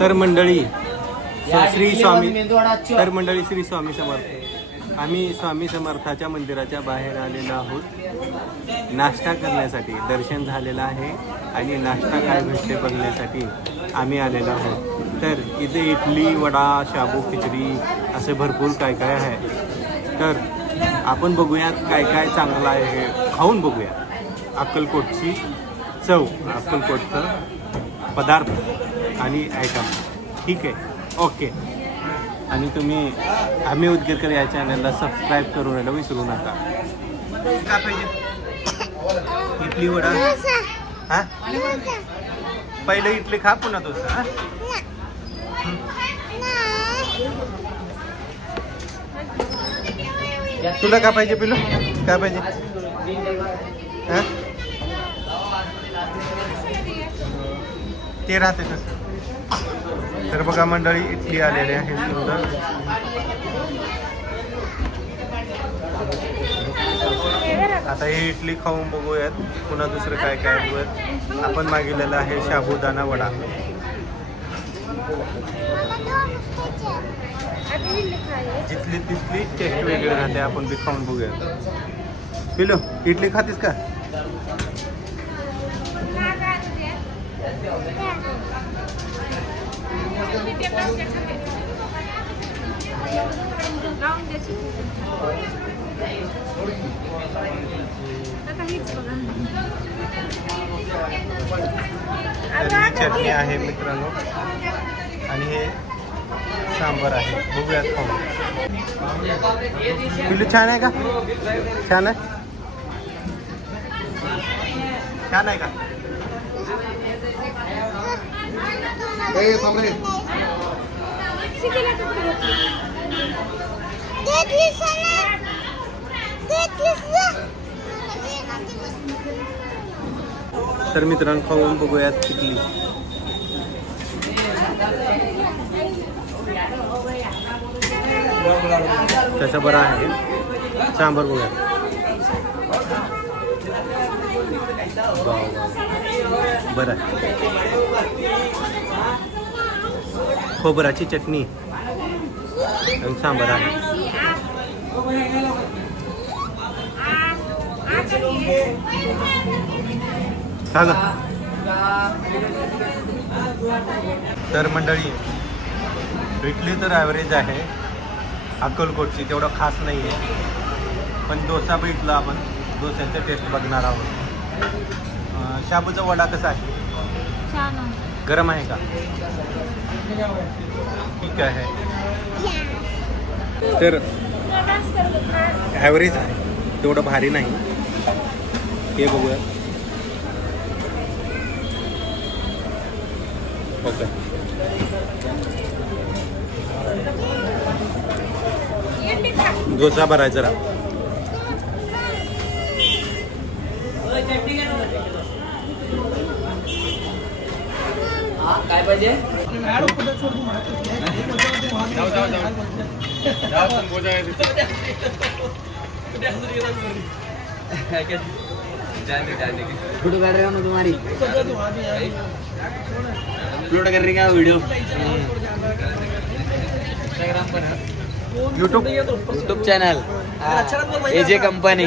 तर मंडळी श्री स्वामी समर्थ, आम्ही स्वामी समर्थाच्या मंदिराच्या बाहेर आलेलो आहोत नाश्ता करण्यासाठी. दर्शन झालेलं आहे आणि नाश्ता काय भेटते बघण्यासाठी आम्ही आलेलो आहोत. तर इथे इडली, वडा, शाबू खिचडी असे भरपूर काय काय आहे. तर आपण बघूयात काय काय चांगलं आहे हे खाऊन बघूया. अक्कलकोटची चव, अक्कलकोटचं पदार्थ आणि आयटम. ठीक आहे, ओके. आणि तुम्ही आम्ही उदगीरकर या चॅनलला सबस्क्राईब करून विसरू नका. काय पाहिजे? इडली, वडा. हां, पहिले इडली खा, पुन्हा डोसा. हां, तुला काय पाहिजे पिलू? काय पाहिजे? हां, ते राहते तसं. तर बघा मंडळी, इडली आलेली आहे सुंदर. आता ही इडली खाऊन बघूयात, पुन्हा दुसरं काय काय बघूयात. आपण मागितलेलं आहे साबुदाणा वडा. जिथली तिथली टेस्ट वेगळी राहते. आपण बी खाऊन बघूयात. पिलो, इडली खातीस का? ही चटणी आहे मित्रांनो आणि हे सांबर आहे. बघूयात खाऊन. पिलू छान आहे का? छान आहे, छान आहे का? तर मित्रांनो खाऊन बघूयात किती. त्याचं बरं आहे सांबर. बघूयात. बरं आहे. खोबराची चटणी आणि सांबर आहे. सांगा. तर मंडळी, इडली तर ॲव्हरेज आहे अक्कलकोटची, तेवढं खास नाही आहे. पण डोसा भेटला, आपण डोस्याचं टेस्ट बघणार आहोत. शाबूचा वडा कसा आहे? गरम आहे का? ठीक आहे. तर ॲव्हरेज आहे, तेवढं भारी नाही. हे बघूया. ओके. डोसा भरायचा जरा. काय पाहिजे? फोटो कर रहे हो ना तुम्हारी? अपलोड कर रही क्या वीडियो? इंस्टाग्राम पर, यूट्यूब चैनल AJ कंपनी.